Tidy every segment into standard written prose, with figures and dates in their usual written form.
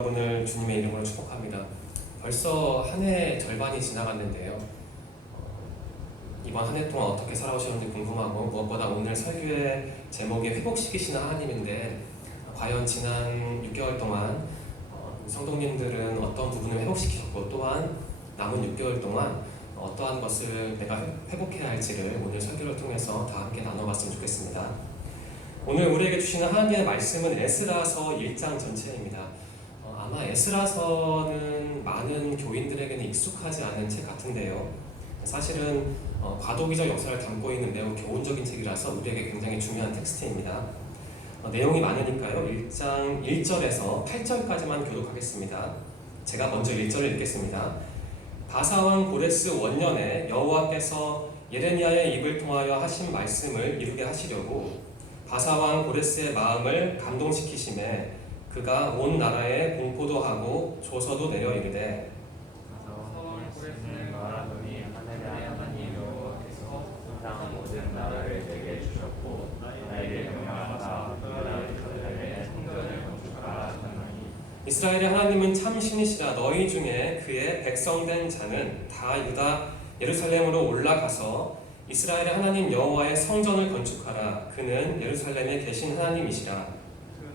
여러분을 주님의 이름으로 축복합니다. 벌써 한 해 절반이 지나갔는데요. 이번 한 해 동안 어떻게 살아오셨는지 궁금하고, 무엇보다 오늘 설교의 제목이 회복시키시는 하나님인데, 과연 지난 6개월 동안 성도님들은 어떤 부분을 회복시키셨고, 또한 남은 6개월 동안 어떠한 것을 내가 회복해야 할지를 오늘 설교를 통해서 다 함께 나눠봤으면 좋겠습니다. 오늘 우리에게 주시는 하나님의 말씀은 에스라서 1장 전체입니다. 아마 에스라서는 많은 교인들에게는 익숙하지 않은 책 같은데요. 사실은 과도기적 역사를 담고 있는 매우 교훈적인 책이라서 우리에게 굉장히 중요한 텍스트입니다. 내용이 많으니까요. 1장 1절에서 8절까지만 교독하겠습니다. 제가 먼저 1절을 읽겠습니다. 바사왕 고레스 원년에 여호와께서 예레미야의 입을 통하여 하신 말씀을 이루게 하시려고 바사왕 고레스의 마음을 감동시키심에 그가 온 나라에 공포도 하고 조서도 내려 이르되 바사왕 고레스는 말하더니 하늘의 하나님 여호와께서 땅 모든 나라를 내게 주셨고 나에게 명령하사 유다 예루살렘의 성전을 건축하라 하셨나니 이스라엘의 하나님은 참 신이시라. 너희 중에 그의 백성된 자는 다 유다 예루살렘으로 올라가서 이스라엘의 하나님 여호와의 성전을 건축하라. 그는 예루살렘에 계신 하나님이시라.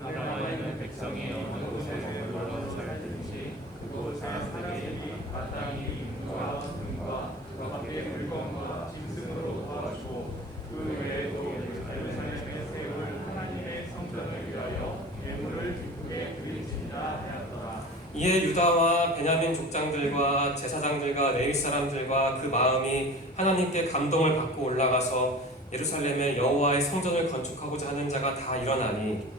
그 나라에는 백성이 어느 곳에 머물러 살든지 그곳 사람들이 마땅히 인과 금과 그 밖의 물건과 짐승으로 도와주고 그 외에도 예루살렘에 세울 하나님의 성전을 위하여 예물을 기쁘게 드릴지니라 하였더라. 이에 유다와 베냐민 족장들과 제사장들과 레위 사람들과 그 마음이 하나님께 감동을 받고 올라가서 예루살렘에 여호와의 성전을 건축하고자 하는 자가 다 일어나니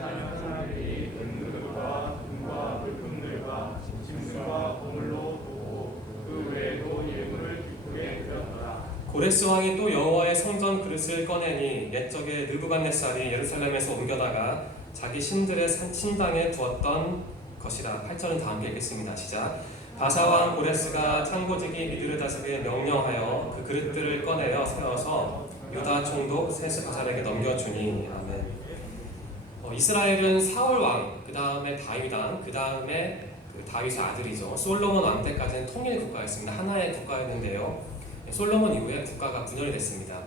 사람들이 금들과 금과 물품들과 짐승과 보물로 보고 그 외에도 예물을 기쁘게 드렸더라. 고레스 왕이 또 여호와의 성전 그릇을 꺼내니 옛적에 느부갓네살이 예루살렘에서 옮겨다가 자기 신들의 신당에 두었던 것이라. 8절은 다 함께 읽겠습니다. 시작. 바사왕 고레스가 창고지기 미드르다스에게 명령하여 그 그릇들을 꺼내어 세워서 유다 총독 세스바살에게 넘겨주니. 아멘. 이스라엘은 사울 왕, 그 다음에 다윗 왕, 그 다음에 다윗의 아들이죠. 솔로몬 왕 때까지는 통일 국가였습니다. 하나의 국가였는데요. 솔로몬 이후에 국가가 분열이 됐습니다.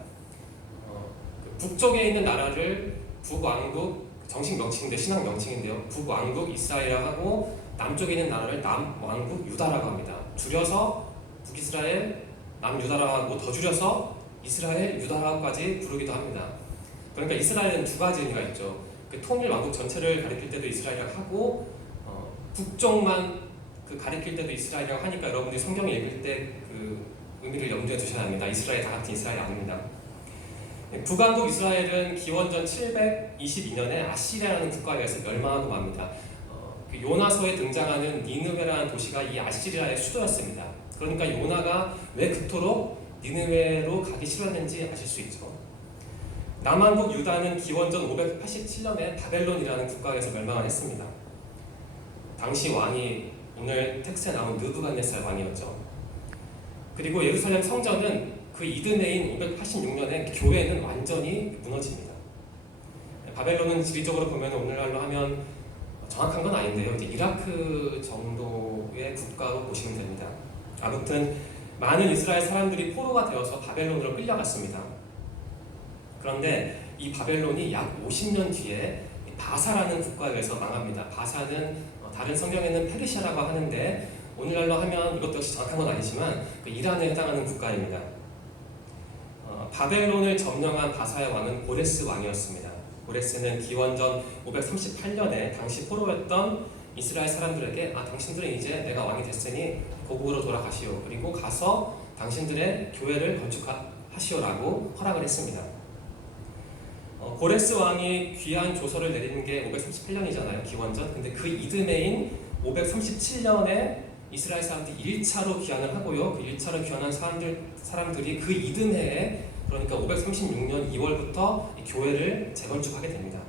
북쪽에 있는 나라를 북왕국, 정식 명칭인데 신학 명칭인데요. 북왕국 이스라엘이라고 하고 남쪽에 있는 나라를 남왕국 유다라고 합니다. 줄여서 북이스라엘, 남유다라고 하고 더 줄여서 이스라엘 유다라고까지 부르기도 합니다. 그러니까 이스라엘은 두 가지 의미가 있죠. 통일 왕국 전체를 가리킬 때도 이스라엘이라고 하고 북쪽만 가리킬 때도 이스라엘이라고 하니까 여러분들이 성경 읽을 때 그 의미를 염두에 두셔야 합니다. 이스라엘 다 같은 이스라엘이 아닙니다. 북왕국 이스라엘은 기원전 722년에 아시리아라는 국가에 의해서 멸망하고 맙니다. 요나서에 등장하는 니느웨라는 도시가 이 아시리아의 수도였습니다. 그러니까 요나가 왜 그토록 니느웨로 가기 싫어했는지 아실 수 있죠. 남왕국 유다는 기원전 587년에 바벨론이라는 국가에서 멸망을 했습니다. 당시 왕이 오늘 텍스트에 나온 느부갓네살 왕이었죠. 그리고 예루살렘 성전은 그 이듬해인 586년에 교회는 완전히 무너집니다. 바벨론은 지리적으로 보면 오늘날로 하면 정확한 건 아닌데요. 이제 이라크 정도의 국가로 보시면 됩니다. 아무튼 많은 이스라엘 사람들이 포로가 되어서 바벨론으로 끌려갔습니다. 그런데 이 바벨론이 약 50년 뒤에 바사라는 국가에 의해서 망합니다. 바사는 다른 성경에는 페르시아라고 하는데 오늘날로 하면 이것도 역시 정확한 건 아니지만 이란에 해당하는 국가입니다. 바벨론을 점령한 바사의 왕은 고레스 왕이었습니다. 고레스는 기원전 538년에 당시 포로였던 이스라엘 사람들에게 당신들은 이제 내가 왕이 됐으니 고국으로 돌아가시오. 그리고 가서 당신들의 교회를 건축하시오라고 허락을 했습니다. 고레스 왕이 귀한 조서를 내리는 게 538년이잖아요. 기원전. 근데 그 이듬해인 537년에 이스라엘 사람들이 1차로 귀환을 하고요. 그 1차로 귀환한 사람들이 그 이듬해에 그러니까 536년 2월부터 교회를 재건축하게 됩니다.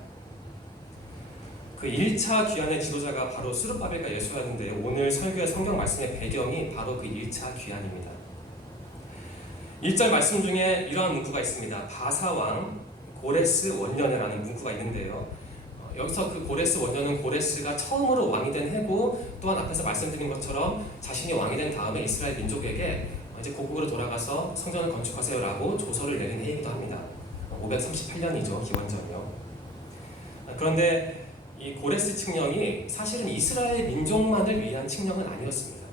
그 1차 귀환의 지도자가 바로 스룹바벨과 예수였는데요. 오늘 설교의 성경 말씀의 배경이 바로 그 1차 귀환입니다. 1절 말씀 중에 이러한 문구가 있습니다. 바사왕 고레스 원년에라는 문구가 있는데요. 여기서 그 고레스 원년은 고레스가 처음으로 왕이 된 해고, 또한 앞에서 말씀드린 것처럼 자신이 왕이 된 다음에 이스라엘 민족에게 이제 고국으로 돌아가서 성전을 건축하세요라고 조서를 내린 해이기도 합니다. 538년이죠, 기원전이요. 그런데 이 고레스 칙령이 사실은 이스라엘 민족만을 위한 칙령은 아니었습니다.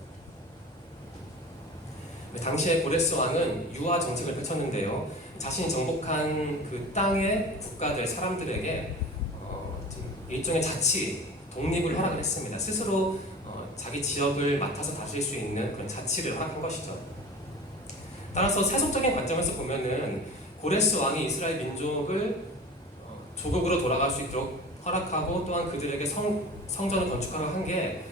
당시에 고레스 왕은 유화 정책을 펼쳤는데요. 자신이 정복한 그 땅의 국가들, 사람들에게 일종의 자치, 독립을 허락을 했습니다. 스스로 자기 지역을 맡아서 다스릴 수 있는 그런 자치를 허락한 것이죠. 따라서 세속적인 관점에서 보면은 고레스 왕이 이스라엘 민족을 조국으로 돌아갈 수 있도록 허락하고, 또한 그들에게 성전을 건축하고 한 게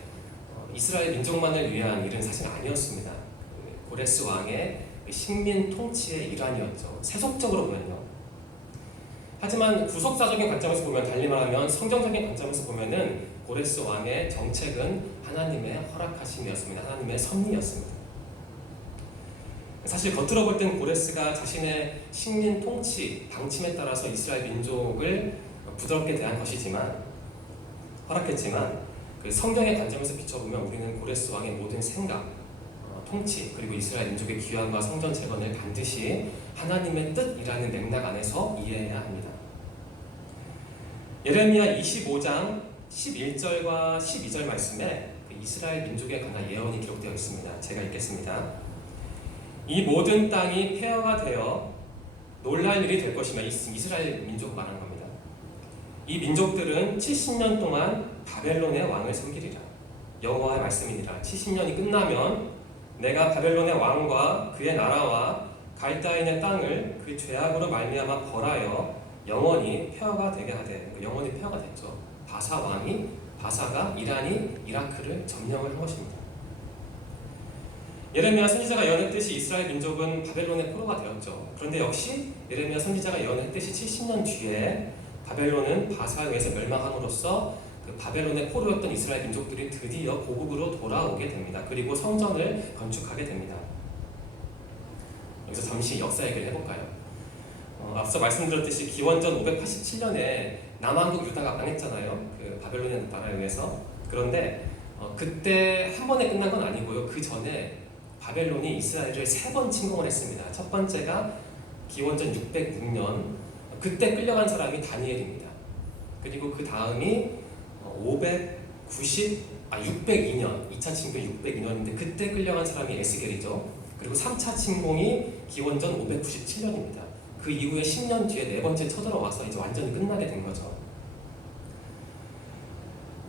이스라엘 민족만을 위한 일은 사실 아니었습니다. 고레스 왕의 식민 통치의 일환이었죠. 세속적으로 보면요. 하지만 구속사적인 관점에서 보면, 달리 말하면 성경적인 관점에서 보면은 고레스 왕의 정책은 하나님의 허락하심이었습니다. 하나님의 섭리였습니다. 사실 겉으로 볼 땐 고레스가 자신의 식민 통치, 방침에 따라서 이스라엘 민족을 부드럽게 대한 것이지만, 허락했지만, 그 성경의 관점에서 비춰보면 우리는 고레스 왕의 모든 생각, 통치, 그리고 이스라엘 민족의 귀환과 성전 재건을 반드시 하나님의 뜻이라는 맥락 안에서 이해해야 합니다. 예레미야 25장 11절과 12절 말씀에 이스라엘 민족에 관한 예언이 기록되어 있습니다. 제가 읽겠습니다. 이 모든 땅이 폐허가 되어 놀랄 일이 될 것이며, 이스라엘 민족 말하는 겁니다. 이 민족들은 70년 동안 바벨론의 왕을 섬기리라. 여호와의 말씀이니라. 70년이 끝나면 내가 바벨론의 왕과 그의 나라와 갈다인의 땅을 그 죄악으로 말미암아 벌하여 영원히 폐허가 되게 하되, 영원히 폐허가 됐죠. 바사가 이란이 이라크를 점령을 한 것입니다. 예레미야 선지자가 예언했듯이 이스라엘 민족은 바벨론의 포로가 되었죠. 그런데 역시 예레미야 선지자가 예언했듯이 70년 뒤에 바벨론은 바사에 의해서 멸망함으로써 그 바벨론의 포로였던 이스라엘 민족들이 드디어 고국으로 돌아오게 됩니다. 그리고 성전을 건축하게 됩니다. 여기서 잠시 역사 얘기를 해볼까요? 앞서 말씀드렸듯이 기원전 587년에 남왕국 유다가 망했잖아요. 그 바벨론의 나라에 의해서. 그런데 그때 한 번에 끝난 건 아니고요. 그 전에 바벨론이 이스라엘을 3번 침공을 했습니다. 첫 번째가 기원전 606년, 그때 끌려간 사람이 다니엘입니다. 그리고 그 다음이 602년, 2차 침공이 602년인데 그때 끌려간 사람이 에스겔이죠. 그리고 3차 침공이 기원전 597년입니다. 그 이후에 10년 뒤에 4번째 쳐들어와서 이제 완전히 끝나게 된 거죠.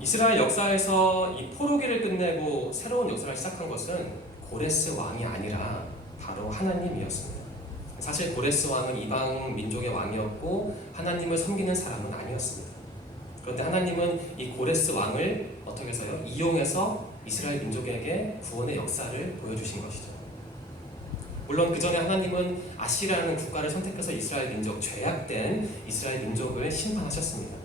이스라엘 역사에서 이 포로기를 끝내고 새로운 역사를 시작한 것은 고레스 왕이 아니라 바로 하나님이었습니다. 사실 고레스 왕은 이방 민족의 왕이었고 하나님을 섬기는 사람은 아니었습니다. 그런데 하나님은 이 고레스 왕을 어떻게 해서요? 이용해서 이스라엘 민족에게 구원의 역사를 보여주신 것이죠. 물론 그 전에 하나님은 아시라는 국가를 선택해서 이스라엘 민족, 죄악된 이스라엘 민족을 심판하셨습니다.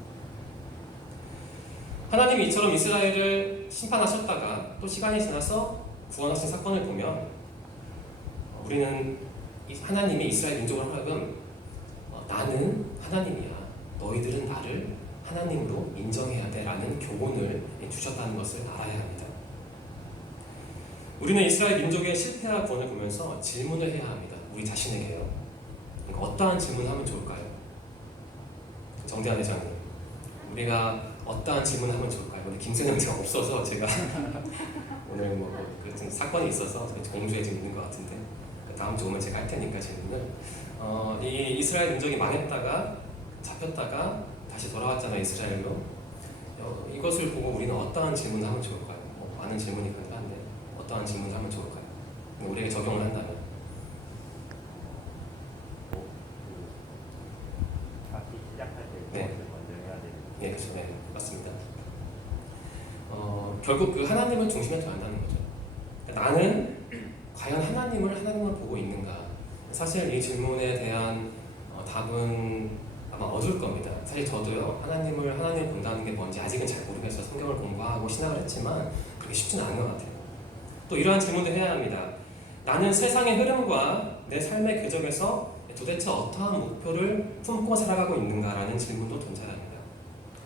하나님이 이처럼 이스라엘을 심판하셨다가 또 시간이 지나서 구원하신 사건을 보면 우리는 하나님이 이스라엘 민족을 하여금 나는 하나님이야, 너희들은 나를 하나님으로 인정해야 돼 라는 교훈을 주셨다는 것을 알아야 합니다. 우리는 이스라엘 민족의 실패와 구원을 보면서 질문을 해야 합니다. 우리 자신에게요. 그러니까 어떠한 질문을 하면 좋을까요? 정대한 회장님, 우리가 어떠한 질문을 하면 좋을까요? 오늘 김세영 제가 없어서 제가 오늘 그 사건이 있어서 공주에 지금 있는 것 같은데 다음 주 오면 제가 할 테니까 질문을 이 이스라엘 민족이 망했다가 잡혔다가 다시 돌아왔잖아요, 이스라엘로. 이것을 보고 우리는 어떠한 질문을 하면 좋을까요? 많은 질문이 간단한데 어떠한 질문을 하면 좋을까요? 우리에게 적용을 한다면 다시 시작할 때 네. 먼저 해야 되는. 네, 그렇죠. 네, 맞습니다. 결국 그 하나님을 중심에 둬야 한다는 거죠. 나는 과연 하나님을 보고 있는가? 사실 이 질문에 대한 답은 아마 어두울 겁니다. 사실 저도요, 하나님을 본다는 게 뭔지 아직은 잘 모르겠어요. 성경을 공부하고 신학을 했지만 그게 쉽지는 않은 것 같아요. 또 이러한 질문도 해야 합니다. 나는 세상의 흐름과 내 삶의 궤적에서 도대체 어떠한 목표를 품고 살아가고 있는가라는 질문도 던져야 합니다.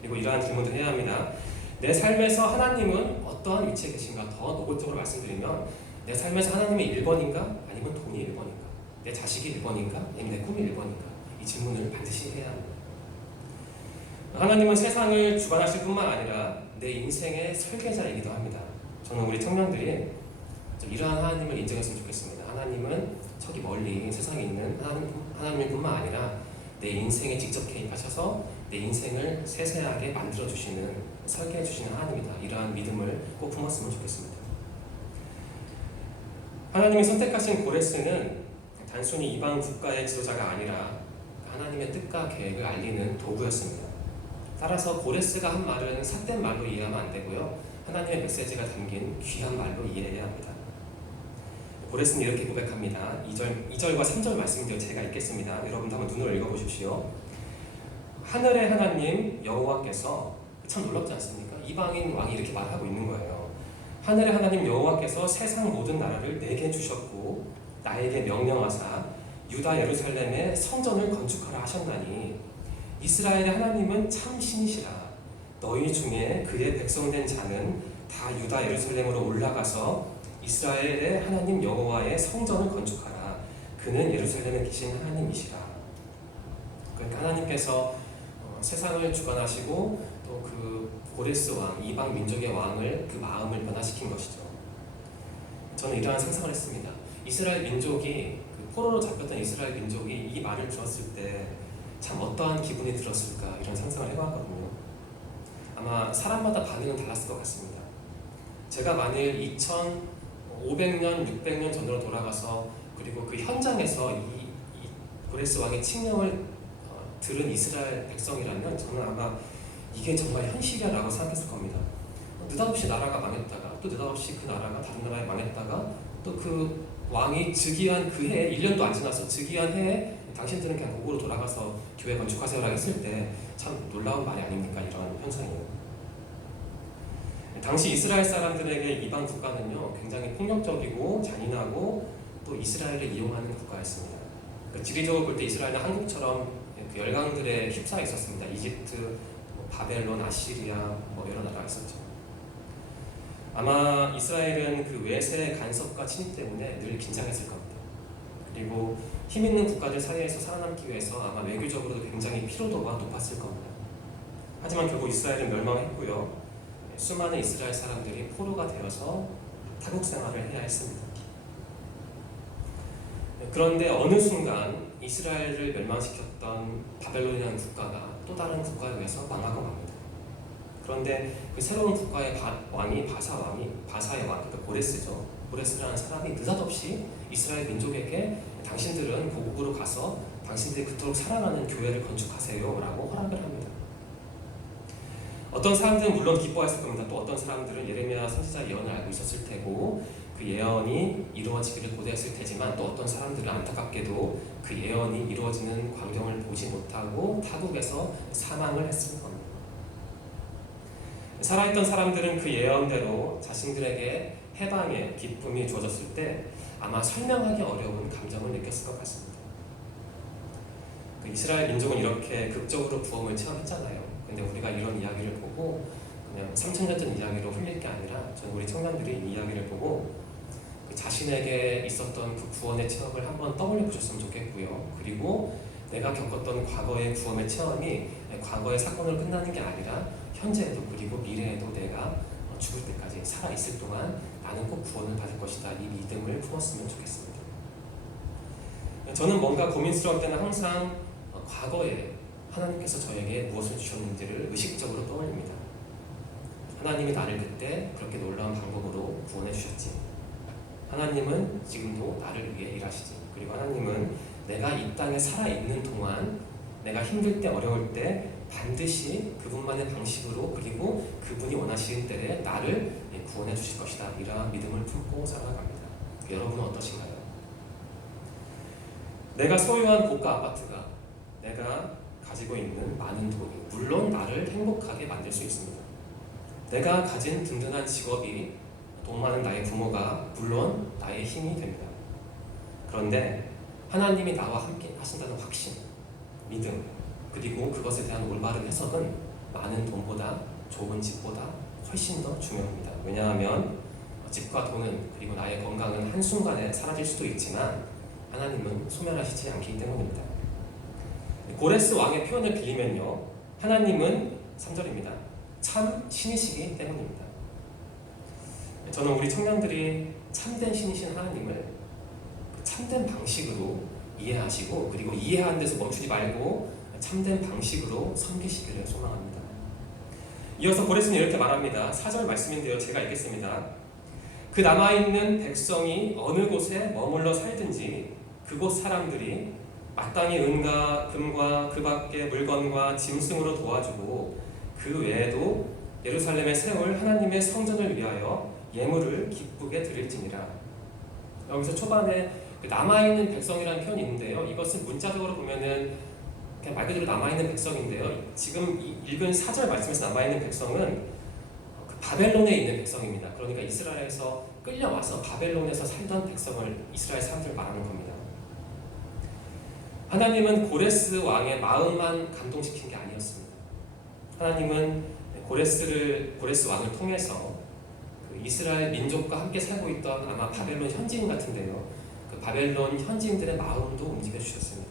그리고 이러한 질문도 해야 합니다. 내 삶에서 하나님은 어떠한 위치에 계신가? 더 노골적으로 말씀드리면 내 삶에서 하나님의 1번인가? 아니면 돈이 1번인가? 내 자식이 1번인가? 아니면 내 꿈이 1번인가? 이 질문을 반드시 해야 합니다. 하나님은 세상을 주관하실 뿐만 아니라 내 인생의 설계자이기도 합니다. 저는 우리 청년들이 좀 이러한 하나님을 인정했으면 좋겠습니다. 하나님은 저기 멀리 세상에 있는 하나님일 뿐만 아니라 내 인생에 직접 개입하셔서 내 인생을 세세하게 만들어주시는, 설계해주시는 하나님이다. 이러한 믿음을 꼭 품었으면 좋겠습니다. 하나님이 선택하신 고레스는 단순히 이방 국가의 지도자가 아니라 하나님의 뜻과 계획을 알리는 도구였습니다. 따라서 고레스가 한 말은 삿된 말로 이해하면 안 되고요. 하나님의 메시지가 담긴 귀한 말로 이해해야 합니다. 고레스는 이렇게 고백합니다. 2절과 3절 말씀인데요. 제가 읽겠습니다. 여러분도 한번 눈으로 읽어보십시오. 하늘의 하나님 여호와께서, 참 놀랍지 않습니까? 이방인 왕이 이렇게 말하고 있는 거예요. 하늘의 하나님 여호와께서 세상 모든 나라를 내게 주셨고 나에게 명령하사 유다 예루살렘에 성전을 건축하라 하셨나니 이스라엘의 하나님은 참 신이시라. 너희 중에 그의 백성된 자는 다 유다 예루살렘으로 올라가서 이스라엘의 하나님 여호와의 성전을 건축하라. 그는 예루살렘에 계신 하나님이시라. 그러니까 하나님께서 세상을 주관하시고 또 그 고레스 왕, 이방 민족의 왕을 그 마음을 변화시킨 것이죠. 저는 이러한 상상을 했습니다. 이스라엘 민족이, 그 포로로 잡혔던 이스라엘 민족이 이 말을 들었을 때 참 어떠한 기분이 들었을까, 이런 상상을 해봤거든요. 아마 사람마다 반응은 달랐을 것 같습니다. 제가 만일 2500년, 600년 전으로 돌아가서 그리고 그 현장에서 이 고레스 왕의 칙령을 들은 이스라엘 백성이라면 저는 아마 이게 정말 현실이라고 생각했을 겁니다. 느닷없이 나라가 망했다가 또 느닷없이 그 나라가 다른 나라에 망했다가 또 그 왕이 즉위한 그 해에 1년도 안 지나서 즉위한 해에 당신들은 그냥 고국으로 돌아가서 교회 건축하세요라고 했을 때 참 놀라운 말이 아닙니까? 이런 현상이요. 당시 이스라엘 사람들에게 이방 국가는요 굉장히 폭력적이고 잔인하고 또 이스라엘을 이용하는 국가였습니다. 그러니까 지리적으로 볼 때 이스라엘은 한국처럼 그 열강들에 휩싸여 있었습니다. 이집트, 바벨론, 아시리아 여러 나라가 있었죠. 아마 이스라엘은 그 외세의 간섭과 침입 때문에 늘 긴장했을 겁니다. 그리고 힘 있는 국가들 사이에서 살아남기 위해서 아마 외교적으로도 굉장히 피로도가 높았을 겁니다. 하지만 결국 이스라엘은 멸망했고요. 수많은 이스라엘 사람들이 포로가 되어서 타국 생활을 해야 했습니다. 그런데 어느 순간 이스라엘을 멸망시켰던 바벨론이라는 국가가 또 다른 국가에 의해서 망하고 맙니다. 그런데 그 새로운 국가의 왕이 바사의 왕, 그러니까 고레스죠. 고레스라는 사람이 느닷없이 이스라엘 민족에게 당신들은 고국으로 가서 당신들이 그토록 사랑하는 교회를 건축하세요 라고 허락을 합니다. 어떤 사람들은 물론 기뻐했을 겁니다. 또 어떤 사람들은 예레미야 선지자 예언을 알고 있었을 테고 그 예언이 이루어지기를 고대했을 테지만 또 어떤 사람들은 안타깝게도 그 예언이 이루어지는 광경을 보지 못하고 타국에서 사망을 했을 겁니다. 살아있던 사람들은 그 예언대로 자신들에게 해방의 기쁨이 주어졌을 때 아마 설명하기 어려운 감정을 느꼈을 것 같습니다. 그 이스라엘 민족은 이렇게 극적으로 구원을 체험했잖아요. 근데 우리가 이런 이야기를 보고 그냥 3000년 전 이야기로 흘릴 게 아니라 저는 우리 청년들이 이 이야기를 보고 그 자신에게 있었던 그 구원의 체험을 한번 떠올려 보셨으면 좋겠고요. 그리고 내가 겪었던 과거의 구원의 체험이 과거의 사건으로 끝나는 게 아니라 현재에도 그리고 미래에도 내가 죽을 때까지 살아있을 동안 나는 꼭 구원을 받을 것이다. 이 믿음을 품었으면 좋겠습니다. 저는 뭔가 고민스러울 때는 항상 과거에 하나님께서 저에게 무엇을 주셨는지를 의식적으로 떠올립니다. 하나님이 나를 그때 그렇게 놀라운 방법으로 구원해 주셨지. 하나님은 지금도 나를 위해 일하시지. 그리고 하나님은 내가 이 땅에 살아있는 동안 내가 힘들 때 어려울 때 반드시 그분만의 방식으로 그리고 그분이 원하시는 때에 나를 구원해 주실 것이다. 이러한 믿음을 품고 살아갑니다. 여러분은 어떠신가요? 내가 소유한 고가 아파트가 내가 가지고 있는 많은 돈이 물론 나를 행복하게 만들 수 있습니다. 내가 가진 든든한 직업이 돈 많은 나의 부모가 물론 나의 힘이 됩니다. 그런데 하나님이 나와 함께 하신다는 확신, 믿음, 그리고 그것에 대한 올바른 해석은 많은 돈보다 좋은 집보다 훨씬 더 중요합니다. 왜냐하면 집과 돈은 그리고 나의 건강은 한순간에 사라질 수도 있지만 하나님은 소멸하시지 않기 때문입니다. 고레스 왕의 표현을 빌리면요, 하나님은 3절입니다. 참 신이시기 때문입니다. 저는 우리 청년들이 참된 신이신 하나님을 참된 방식으로 이해하시고 그리고 이해하는 데서 멈추지 말고 참된 방식으로 섬기시기를 소망합니다. 이어서 고레스는 이렇게 말합니다. 4절 말씀인데요, 제가 읽겠습니다. 그 남아있는 백성이 어느 곳에 머물러 살든지 그곳 사람들이 마땅히 은과 금과 그 밖의 물건과 짐승으로 도와주고 그 외에도 예루살렘에 세울 하나님의 성전을 위하여 예물을 기쁘게 드릴지니라. 여기서 초반에 남아있는 백성이라는 표현이 있는데요, 이것은 문자적으로 보면은 그냥 말 그대로 남아있는 백성인데요, 지금 읽은 4절 말씀에서 남아있는 백성은 그 바벨론에 있는 백성입니다. 그러니까 이스라엘에서 끌려와서 바벨론에서 살던 백성을 이스라엘 사람들 말하는 겁니다. 하나님은 고레스 왕의 마음만 감동시킨 게 아니었습니다. 하나님은 고레스 왕을 통해서 그 이스라엘 민족과 함께 살고 있던 아마 바벨론 현지인 같은데요, 그 바벨론 현지인들의 마음도 움직여 주셨습니다.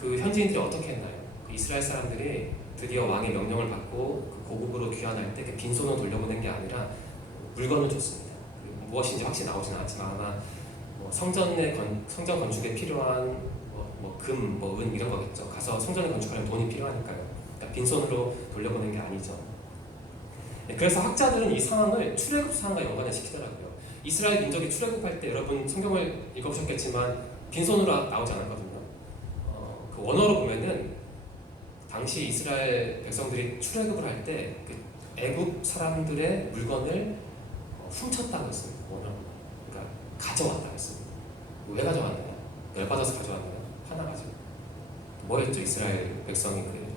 그 현지인들이 어떻게 했나요? 그 이스라엘 사람들이 드디어 왕의 명령을 받고 그 고국으로 귀환할 때 그 빈손으로 돌려보낸 게 아니라 물건을 줬습니다. 무엇인지 확실히 나오진 않았지만 아마 성전 건축에 필요한 금, 은 이런 거겠죠. 가서 성전을 건축하려면 돈이 필요하니까요. 그러니까 빈손으로 돌려보낸 게 아니죠. 그래서 학자들은 이 상황을 출애굽상과 연관을 시키더라고요. 이스라엘 민족이 출애굽할 때 여러분 성경을 읽어보셨겠지만 빈손으로 나오지 않았거든요. 그 원어로 보면은 당시 이스라엘 백성들이 출애굽을 할 때 그 애굽 사람들의 물건을 훔쳤다고 했습니다. 원어로. 그러니까 가져왔다고 했습니다. 왜 가져왔느냐? 열받아서 가져왔느냐? 화나가지고. 뭐였죠? 이스라엘 백성이 그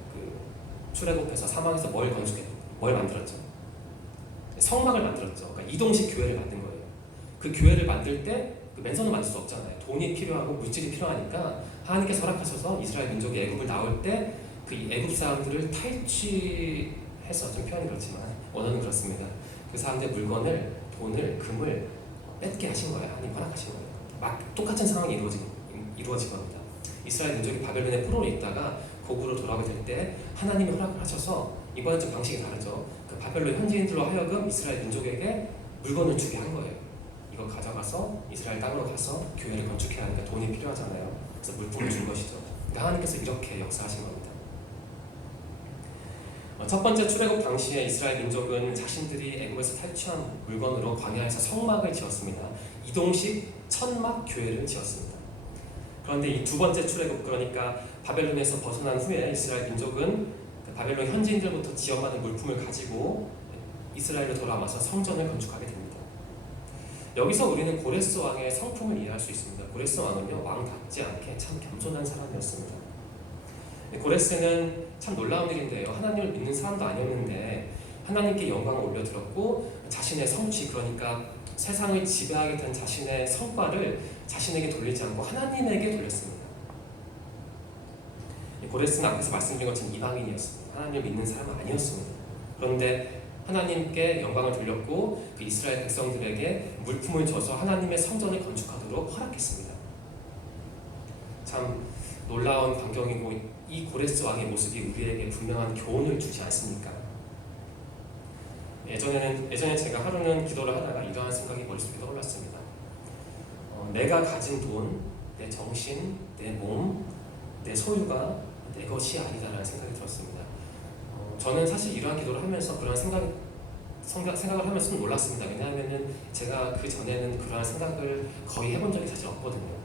출애굽해서 사막에서 뭘 만들었죠? 성막을 만들었죠. 그러니까 이동식 교회를 만든 거예요. 그 교회를 만들 때 그 맨손으로 만들 수 없잖아요. 돈이 필요하고 물질이 필요하니까 하나님께서 허락하셔서 이스라엘 민족이 애굽을 나올 때 그 애굽 사람들을 탈취해서, 좀 표현이 그렇지만 원어는 그렇습니다. 그 사람들의 물건을, 돈을, 금을 뺏게 하신 거예요. 하나님 허락하신 거예요. 막 똑같은 상황이 이루어진 겁니다. 이스라엘 민족이 바벨론의 포로로 있다가 고국으로 돌아오게 될 때 하나님이 허락을 하셔서, 이번엔 좀 방식이 다르죠. 그 바벨론 현지인들로 하여금 이스라엘 민족에게 물건을 주게 한 거예요. 이거 가져가서 이스라엘 땅으로 가서 교회를 건축해야 하니까 돈이 필요하잖아요. 그래서 물품을 준 것이죠. 그러니까 하나님께서 이렇게 역사하신 겁니다. 첫 번째 출애굽 당시에 이스라엘 민족은 자신들이 애굽에서 탈취한 물건으로 광야에서 성막을 지었습니다. 이동식 천막 교회를 지었습니다. 그런데 이 두 번째 출애굽, 그러니까 바벨론에서 벗어난 후에 이스라엘 민족은 바벨론 현지인들부터 지원받은 물품을 가지고 이스라엘로 돌아와서 성전을 건축하게 됩니다. 여기서 우리는 고레스 왕의 성품을 이해할 수 있습니다. 고레스 왕은요, 왕답지 않게 참 겸손한 사람이었습니다. 고레스는 참 놀라운 일인데요, 하나님을 믿는 사람도 아니었는데 하나님께 영광을 올려드렸고 자신의 성취, 그러니까 세상을 지배하게 된 자신의 성과를 자신에게 돌리지 않고 하나님에게 돌렸습니다. 고레스는 앞에서 말씀드린 것처럼 이방인이었습니다. 하나님을 믿는 사람은 아니었습니다. 그런데 하나님께 영광을 돌렸고 그 이스라엘 백성들에게 물품을 줘서 하나님의 성전을 건축하도록 허락했습니다. 참 놀라운 광경이고, 이 고레스 왕의 모습이 우리에게 분명한 교훈을 주지 않습니까? 예전에 제가 하루는 기도를 하다가 이러한 생각이 머릿속에 떠올랐습니다. 내가 가진 돈, 내 정신, 내 몸, 내 소유가 내 것이 아니다라는 생각이 들었습니다. 저는 사실 이러한 기도를 하면서 그런 생각을 하면서 좀 놀랐습니다. 왜냐하면 제가 그 전에는 그러한 생각을 거의 해본 적이 사실 없거든요.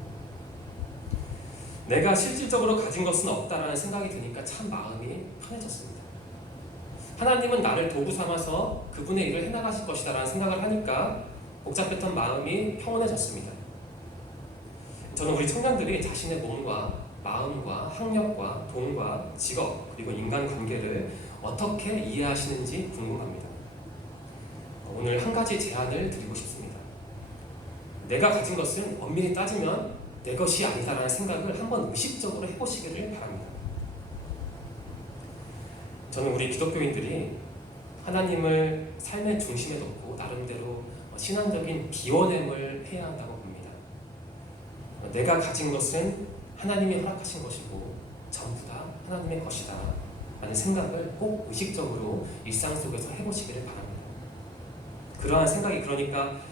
내가 실질적으로 가진 것은 없다라는 생각이 드니까 참 마음이 편해졌습니다. 하나님은 나를 도구 삼아서 그분의 일을 해나가실 것이다 라는 생각을 하니까 복잡했던 마음이 평온해졌습니다. 저는 우리 청년들이 자신의 몸과 마음과 학력과 돈과 직업 그리고 인간관계를 어떻게 이해하시는지 궁금합니다. 오늘 한 가지 제안을 드리고 싶습니다. 내가 가진 것은 엄밀히 따지면 내 것이 아니다라는 생각을 한번 의식적으로 해보시기를 바랍니다. 저는 우리 기독교인들이 하나님을 삶의 중심에 놓고 나름대로 신앙적인 비워냄을 해야 한다고 봅니다. 내가 가진 것은 하나님이 허락하신 것이고 전부 다 하나님의 것이다 라는 생각을 꼭 의식적으로 일상 속에서 해보시기를 바랍니다. 그러한 생각이, 그러니까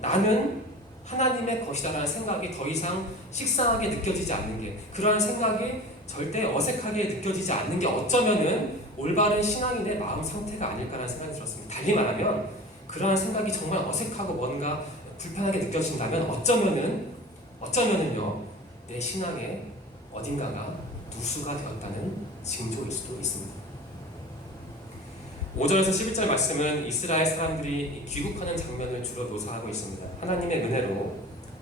나는 하나님의 것이다라는 생각이 더 이상 식상하게 느껴지지 않는 게, 그러한 생각이 절대 어색하게 느껴지지 않는 게 어쩌면은 올바른 신앙인의 마음 상태가 아닐까라는 생각이 들었습니다. 달리 말하면 그러한 생각이 정말 어색하고 뭔가 불편하게 느껴진다면 어쩌면은요 내 신앙의 어딘가가 누수가 되었다는 징조일 수도 있습니다. 5절에서 11절 말씀은 이스라엘 사람들이 귀국하는 장면을 주로 묘사하고 있습니다. 하나님의 은혜로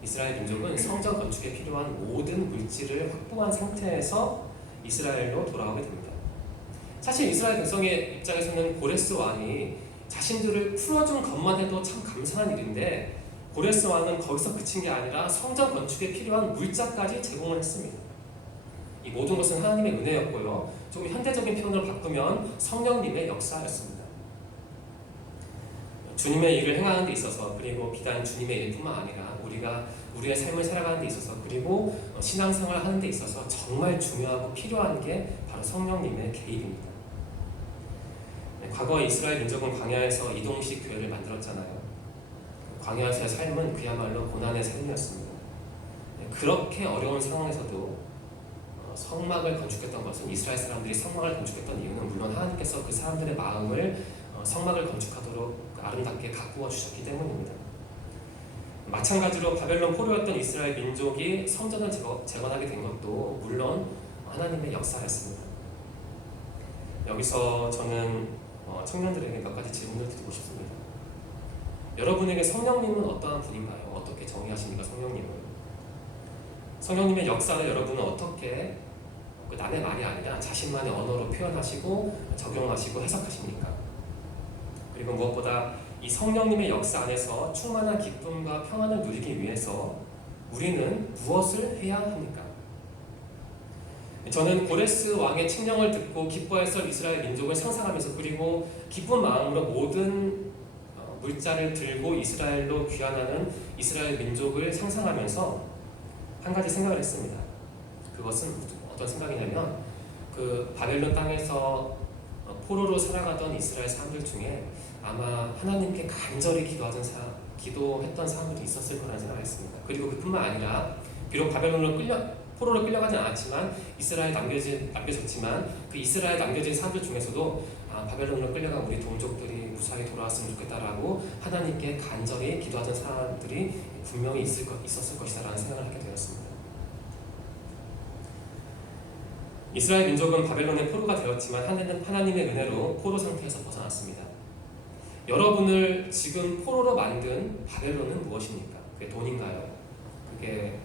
이스라엘 민족은 성전 건축에 필요한 모든 물질을 확보한 상태에서 이스라엘로 돌아오게 됩니다. 사실 이스라엘 백성의 입장에서는 고레스 왕이 자신들을 풀어준 것만 해도 참 감사한 일인데, 고레스 왕은 거기서 그친 게 아니라 성전 건축에 필요한 물자까지 제공을 했습니다. 이 모든 것은 하나님의 은혜였고요. 조금 현대적인 표현으로 바꾸면 성령님의 역사였습니다. 주님의 일을 행하는 데 있어서, 그리고 비단 주님의 일뿐만 아니라 우리가 우리의 삶을 살아가는 데 있어서, 그리고 신앙생활을 하는 데 있어서 정말 중요하고 필요한 게 바로 성령님의 개입입니다. 과거 이스라엘 민족은 광야에서 이동식 교회를 만들었잖아요. 광야에서의 삶은 그야말로 고난의 삶이었습니다. 그렇게 어려운 상황에서도 성막을 건축했던 것은, 이스라엘 사람들이 성막을 건축했던 이유는 물론 하나님께서 그 사람들의 마음을 성막을 건축하도록 아름답게 가꾸어 주셨기 때문입니다. 마찬가지로 바벨론 포로였던 이스라엘 민족이 성전을 재건하게 된 것도 물론 하나님의 역사였습니다. 여기서 저는 청년들에게 몇 가지 질문을 드리고 싶습니다. 여러분에게 성령님은 어떠한 분인가요? 어떻게 정의하십니까, 성령님은? 성령님의 역사를 여러분은 어떻게 남의 말이 아니라 자신만의 언어로 표현하시고 적용하시고 해석하십니까? 그리고 무엇보다 이 성령님의 역사 안에서 충만한 기쁨과 평안을 누리기 위해서 우리는 무엇을 해야 합니까? 저는 고레스 왕의 칙령을 듣고 기뻐했던 이스라엘 민족을 상상하면서, 그리고 기쁜 마음으로 모든 물자를 들고 이스라엘로 귀환하는 이스라엘 민족을 상상하면서 한 가지 생각을 했습니다. 그것은 어떤 생각이냐면, 그 바벨론 땅에서 포로로 살아가던 이스라엘 사람들 중에 아마 하나님께 간절히 기도했던 사람들이 있었을 거라는 생각을 했습니다. 그리고 그뿐만 아니라 비록 포로로 끌려가진 않았지만 이스라엘 남겨졌지만 그 이스라엘 남겨진 사람들 중에서도 바벨론으로 끌려간 우리 동족들이 무사히 돌아왔으면 좋겠다라고 하나님께 간절히 기도하던 사람들이 분명히 있었을 것이다라는 생각을 하게 되었습니다. 이스라엘 민족은 바벨론의 포로가 되었지만 하나님의 은혜로 포로 상태에서 벗어났습니다. 여러분을 지금 포로로 만든 바벨론은 무엇입니까? 그게 돈인가요? 그게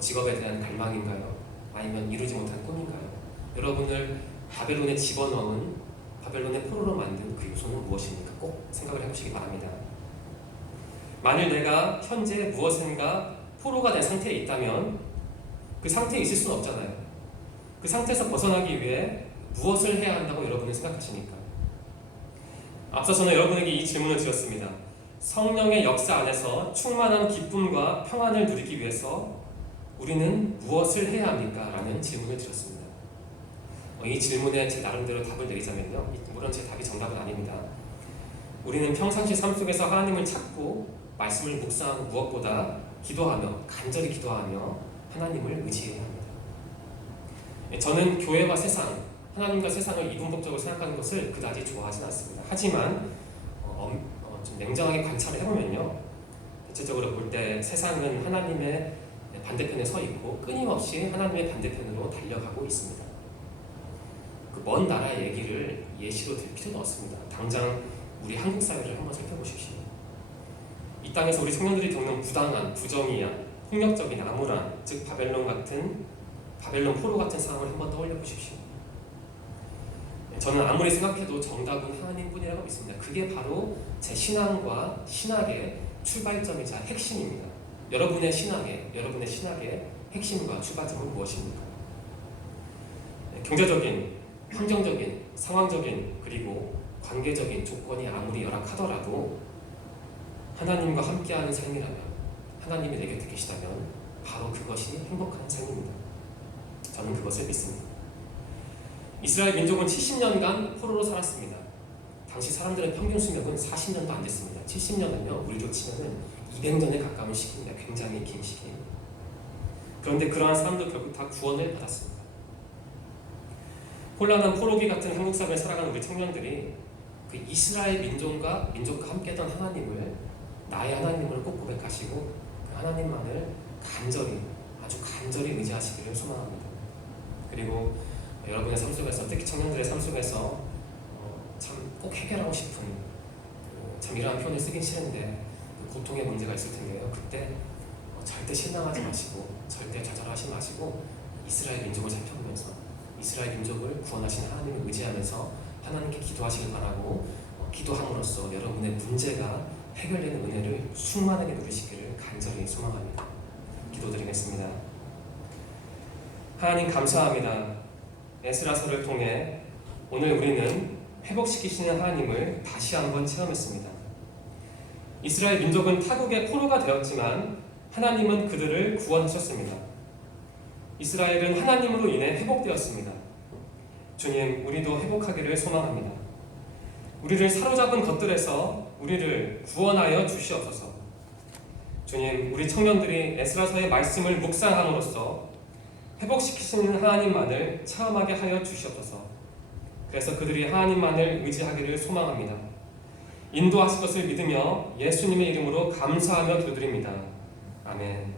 직업에 대한 갈망인가요? 아니면 이루지 못한 꿈인가요? 여러분을 바벨론에 집어넣은, 바벨론의 포로로 만든 그 요소는 무엇입니까? 꼭 생각을 해보시기 바랍니다. 만일 내가 현재 무엇인가 포로가 된 상태에 있다면 그 상태에 있을 수는 없잖아요. 그 상태에서 벗어나기 위해 무엇을 해야 한다고 여러분은 생각하십니까? 앞서서는 여러분에게 이 질문을 드렸습니다. 성령의 역사 안에서 충만한 기쁨과 평안을 누리기 위해서 우리는 무엇을 해야 합니까? 라는 질문을 드렸습니다. 이 질문에 제 나름대로 답을 내리자면요, 물론 제 답이 정답은 아닙니다. 우리는 평상시 삶 속에서 하나님을 찾고 말씀을 묵상하고 무엇보다 간절히 기도하며 하나님을 의지해야 합니다. 저는 교회와 세상, 하나님과 세상을 이분법적으로 생각하는 것을 그다지 좋아하지는 않습니다. 하지만 좀 냉정하게 관찰을 해보면요, 대체적으로 볼 때 세상은 하나님의 반대편에 서 있고 끊임없이 하나님의 반대편으로 달려가고 있습니다. 그 먼 나라의 얘기를 예시로 들 필요는 없습니다. 당장 우리 한국 사회를 한번 살펴보십시오. 이 땅에서 우리 청년들이 겪는 부당한, 부정의한, 폭력적인 암울한, 즉 바벨론 포로 같은 상황을 한번 떠올려 보십시오. 저는 아무리 생각해도 정답은 하나님뿐이라고 믿습니다. 그게 바로 제 신앙과 신학의 출발점이자 핵심입니다. 여러분의 신학의 핵심과 출발점은 무엇입니까? 경제적인 환경적인, 상황적인 그리고 관계적인 조건이 아무리 열악하더라도 하나님과 함께하는 삶이라면, 하나님이 내 곁에 계시다면 바로 그것이 행복한 삶입니다. 저는 그것을 믿습니다. 이스라엘 민족은 70년간 포로로 살았습니다. 당시 사람들의 평균 수명은 40년도 안 됐습니다. 70년이면 우리로 치면은 200년에 가까운 시기입니다. 굉장히 긴 시기. 그런데 그러한 사람들 결국 다 구원을 받았습니다. 혼란한 포로기 같은 한국 삶을 살아가는 우리 청년들이 그 이스라엘 민족과 함께했던 하나님을, 나의 하나님을 꼭 고백하시고 그 하나님만을 간절히, 아주 간절히 의지하시기를 소망합니다. 그리고 여러분의 삶 속에서, 특히 청년들의 삶 속에서 참 꼭 해결하고 싶은, 참 이러한 표현을 쓰긴 싫은데 그 고통의 문제가 있을 텐데요. 그때 절대 실망하지 마시고, 절대 좌절하지 마시고, 이스라엘 민족을 살펴보면서 이스라엘 민족을 구원하신 하나님을 의지하면서 하나님께 기도하시길 바라고, 기도함으로써 여러분의 문제가 해결되는 은혜를 충만하게 누리시기를 간절히 소망합니다. 기도드리겠습니다. 하나님 감사합니다. 에스라서를 통해 오늘 우리는 회복시키시는 하나님을 다시 한번 체험했습니다. 이스라엘 민족은 타국의 포로가 되었지만 하나님은 그들을 구원하셨습니다. 이스라엘은 하나님으로 인해 회복되었습니다. 주님, 우리도 회복하기를 소망합니다. 우리를 사로잡은 것들에서 우리를 구원하여 주시옵소서. 주님, 우리 청년들이 에스라서의 말씀을 묵상함으로써 회복시키시는 하나님만을 체험하게 하여 주시옵소서. 그래서 그들이 하나님만을 의지하기를 소망합니다. 인도하실 것을 믿으며 예수님의 이름으로 감사하며 기도드립니다. 아멘.